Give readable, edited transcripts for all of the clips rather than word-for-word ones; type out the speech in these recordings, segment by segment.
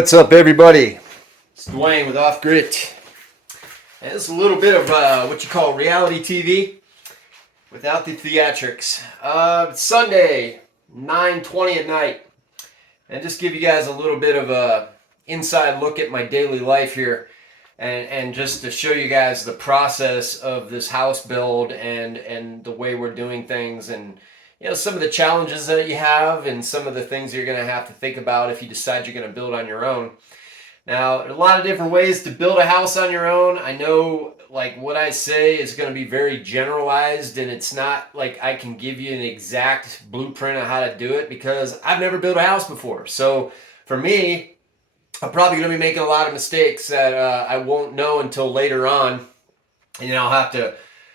What's up, everybody? It's Dwayne with Off Grit. And this is a little bit of what you call reality TV without the theatrics. It's Sunday, 9:20 at night. And just give you guys a little bit of a inside look at my daily life here. And just to show you guys the process of this house build and the way we're doing things, and some of the challenges that you have and some of the things you're going to have to think about if you decide you're going to build on your own. Now, a lot of different ways to build a house on your own. I know, like, what I say is going to be very generalized, and it's not like I can give you an exact blueprint of how to do it because I've never built a house before. So for me, I'm probably going to be making a lot of mistakes that I won't know until later on. And I'll have to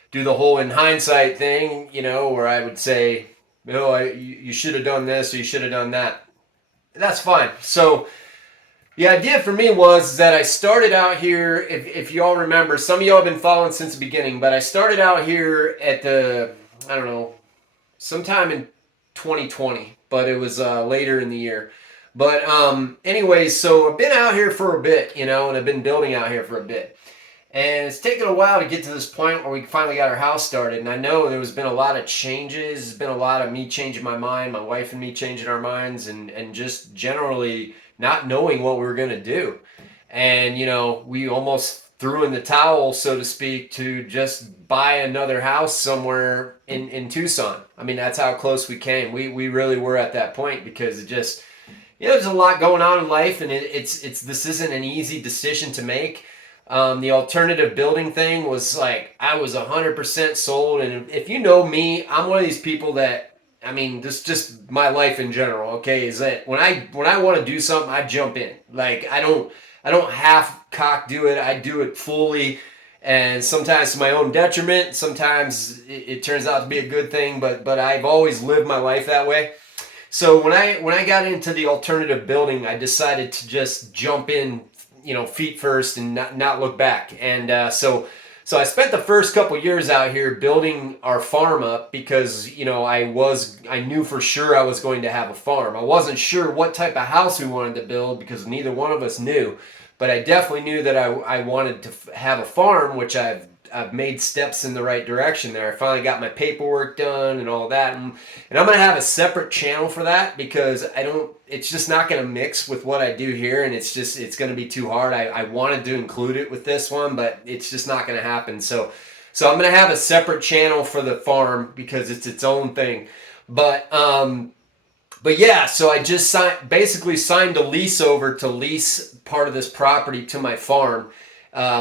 do the whole in hindsight thing, where I would say, you should have done this or you should have done that. That's fine. So the idea for me was that I started out here, if you all remember, some of y'all have been following since the beginning, but I started out here at sometime in 2020, but it was later in the year. But anyways, so I've been out here for a bit, and I've been building out here for a bit. And it's taken a while to get to this point where we finally got our house started. And I know there's been a lot of changes. There's been a lot of me changing my mind, my wife and me changing our minds, and just generally not knowing what we were going to do. And, we almost threw in the towel, so to speak, to just buy another house somewhere in Tucson. I mean, that's how close we came. We really were at that point because it just... there's a lot going on in life, and this isn't an easy decision to make. The alternative building thing was like, I was 100% sold, and if you know me, I'm one of these people that, this just my life in general, okay, is that when I want to do something, I jump in. Like, I don't half-cock do it, I do it fully, and sometimes to my own detriment, sometimes it turns out to be a good thing, but I've always lived my life that way. So when I got into the alternative building, I decided to just jump in, feet first and not look back. And so I spent the first couple years out here building our farm up because I knew for sure I was going to have a farm. I wasn't sure what type of house we wanted to build because neither one of us knew, but I definitely knew that I wanted to have a farm, which I've made steps in the right direction there. I finally got my paperwork done and all that. And I'm going to have a separate channel for that because it's just not going to mix with what I do here. And it's going to be too hard. I wanted to include it with this one, but it's just not going to happen. So I'm going to have a separate channel for the farm because it's its own thing. But yeah, so I just basically signed a lease over to lease part of this property to my farm.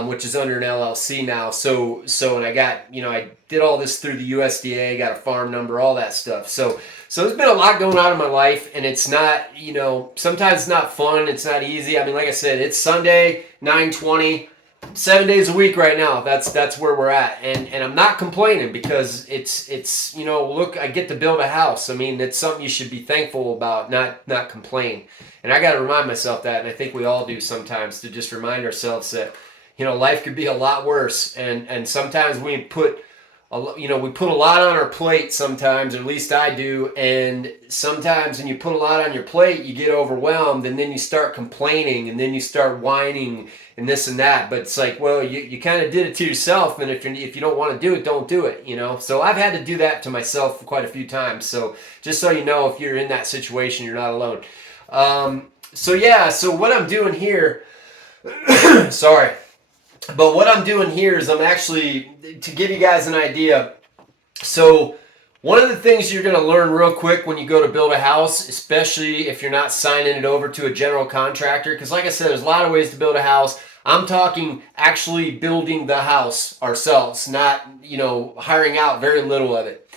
Which is under an LLC now. So and I got, I did all this through the USDA, got a farm number, all that stuff. So there's been a lot going on in my life, and it's not, sometimes it's not fun. It's not easy. Like I said, it's Sunday, 9:20, 7 days a week right now. That's where we're at. And I'm not complaining because it's look, I get to build a house. It's something you should be thankful about, not complain. And I got to remind myself that, and I think we all do sometimes, to just remind ourselves that, life could be a lot worse, and sometimes we put a lot on our plate sometimes, or at least I do, and sometimes when you put a lot on your plate, you get overwhelmed, and then you start complaining, and then you start whining, and this and that, but it's like, well, you kind of did it to yourself, and if you don't want to do it, don't do it, So I've had to do that to myself quite a few times, so just so you know, if you're in that situation, you're not alone. So what I'm doing here, sorry. But what I'm doing here is I'm actually, to give you guys an idea, so one of the things you're going to learn real quick when you go to build a house, especially if you're not signing it over to a general contractor, because like I said, there's a lot of ways to build a house. I'm talking actually building the house ourselves, not, hiring out very little of it.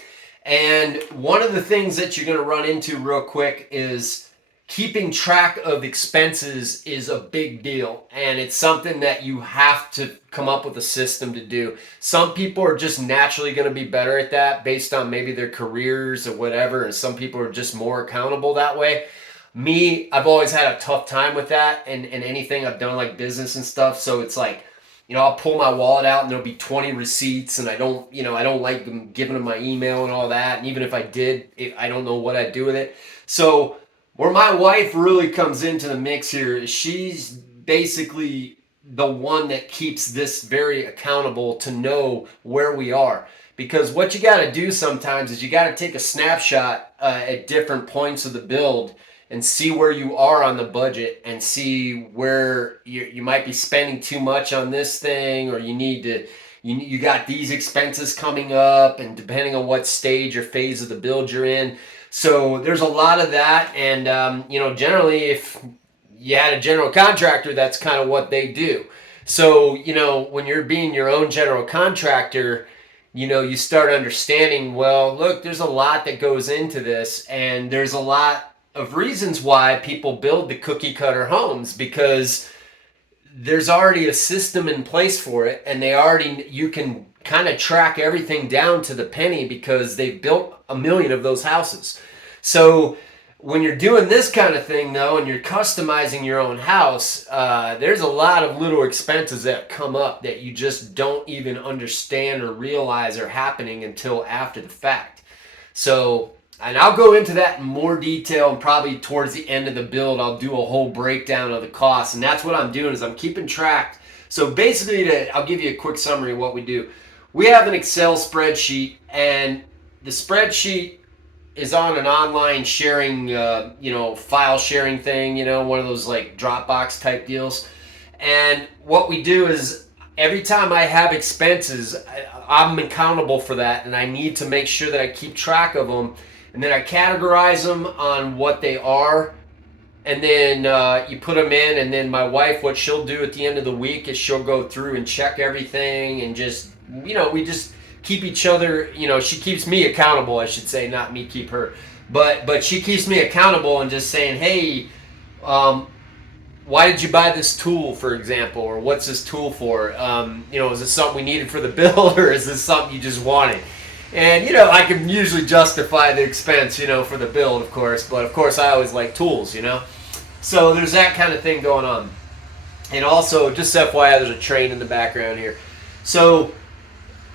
And one of the things that you're going to run into real quick is keeping track of expenses is a big deal, and it's something that you have to come up with a system to do. Some people are just naturally going to be better at that based on maybe their careers or whatever, and some people are just more accountable that way. Me, I've always had a tough time with that, and anything I've done like business and stuff, so it's like, I'll pull my wallet out and there'll be 20 receipts, and I don't like giving them my email and all that, and even if I did, I don't know what I'd do with it. So Where my wife really comes into the mix here is she's basically the one that keeps this very accountable to know where we are. Because what you got to do sometimes is you got to take a snapshot at different points of the build and see where you are on the budget and see where you might be spending too much on this thing, or you need to, you got these expenses coming up, and depending on what stage or phase of the build you're in. So there's a lot of that, and generally, if you had a general contractor, that's kind of what they do. So when you're being your own general contractor, you start understanding, well, look, there's a lot that goes into this, and there's a lot of reasons why people build the cookie cutter homes, because there's already a system in place for it, and you can kind of track everything down to the penny because they've built a million of those houses. So when you're doing this kind of thing, though, and you're customizing your own house, there's a lot of little expenses that come up that you just don't even understand or realize are happening until after the fact. So, and I'll go into that in more detail, and probably towards the end of the build, I'll do a whole breakdown of the costs. And that's what I'm doing, is I'm keeping track. So basically, I'll give you a quick summary of what we do. We have an Excel spreadsheet, and the spreadsheet is on an online sharing, file sharing thing, one of those like Dropbox type deals. And what we do is every time I have expenses, I'm accountable for that, and I need to make sure that I keep track of them. And then I categorize them on what they are, and then you put them in, and then my wife, what she'll do at the end of the week is she'll go through and check everything, and just, we just keep each other, she keeps me accountable, I should say, not me keep her. But she keeps me accountable and just saying, hey, why did you buy this tool, for example, or what's this tool for? Is this something we needed for the build, or is this something you just wanted? And, I can usually justify the expense, for the build, of course. But, of course, I always like tools, So there's that kind of thing going on. And also, just FYI, there's a train in the background here. So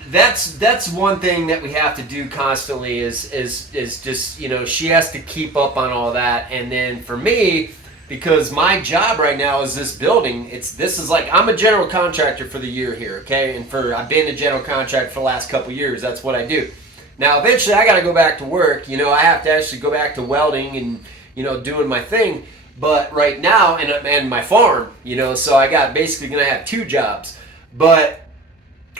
that's one thing that we have to do constantly is just, she has to keep up on all that. And then for me, because my job right now is this building, this is like, I'm a general contractor for the year here, okay? And I've been a general contractor for the last couple of years. That's what I do. Now, eventually, I got to go back to work. I have to actually go back to welding and, doing my thing. But right now, and my farm, so I got basically going to have two jobs. But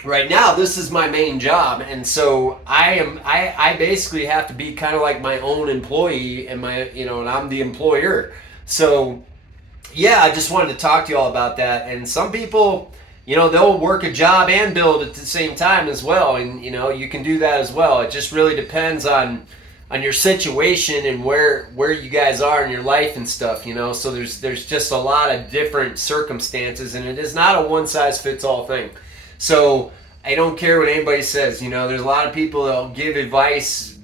right now, this is my main job, and so I basically have to be kind of like my own employee, and and I'm the employer. So, yeah, I just wanted to talk to you all about that. And some people, they'll work a job and build at the same time as well. And, you can do that as well. It just really depends on your situation and where you guys are in your life and stuff, So there's just a lot of different circumstances, and it is not a one-size-fits-all thing. So I don't care what anybody says. There's a lot of people that'll give advice,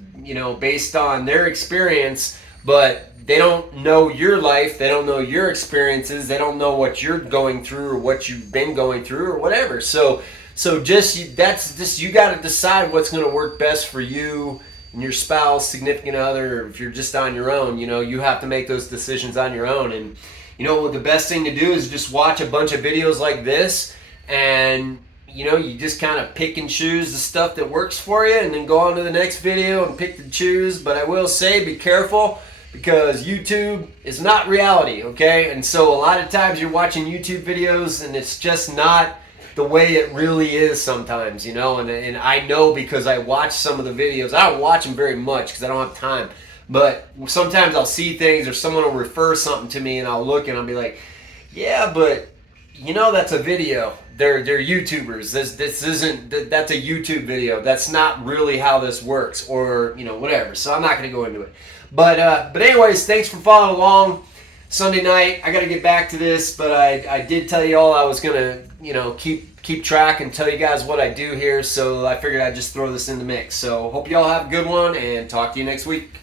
based on their experience, but they don't know your life, they don't know your experiences, they don't know what you're going through or what you've been going through or whatever. So you got to decide what's going to work best for you and your spouse, significant other, or if you're just on your own, you have to make those decisions on your own. And the best thing to do is just watch a bunch of videos like this, and you just kind of pick and choose the stuff that works for you, and then go on to the next video and pick and choose. But I will say, be careful, because YouTube is not reality, okay? And so a lot of times you're watching YouTube videos and it's just not the way it really is sometimes, and I know because I watch some of the videos. I don't watch them very much because I don't have time. But sometimes I'll see things, or someone will refer something to me, and I'll look and I'll be like, yeah, but that's a video. They're YouTubers. This isn't, that's a YouTube video. That's not really how this works, or whatever. So I'm not going to go into it. But anyways, thanks for following along. Sunday night, I got to get back to this, but I did tell you all I was going to keep track and tell you guys what I do here. So I figured I'd just throw this in the mix. So hope you all have a good one, and talk to you next week.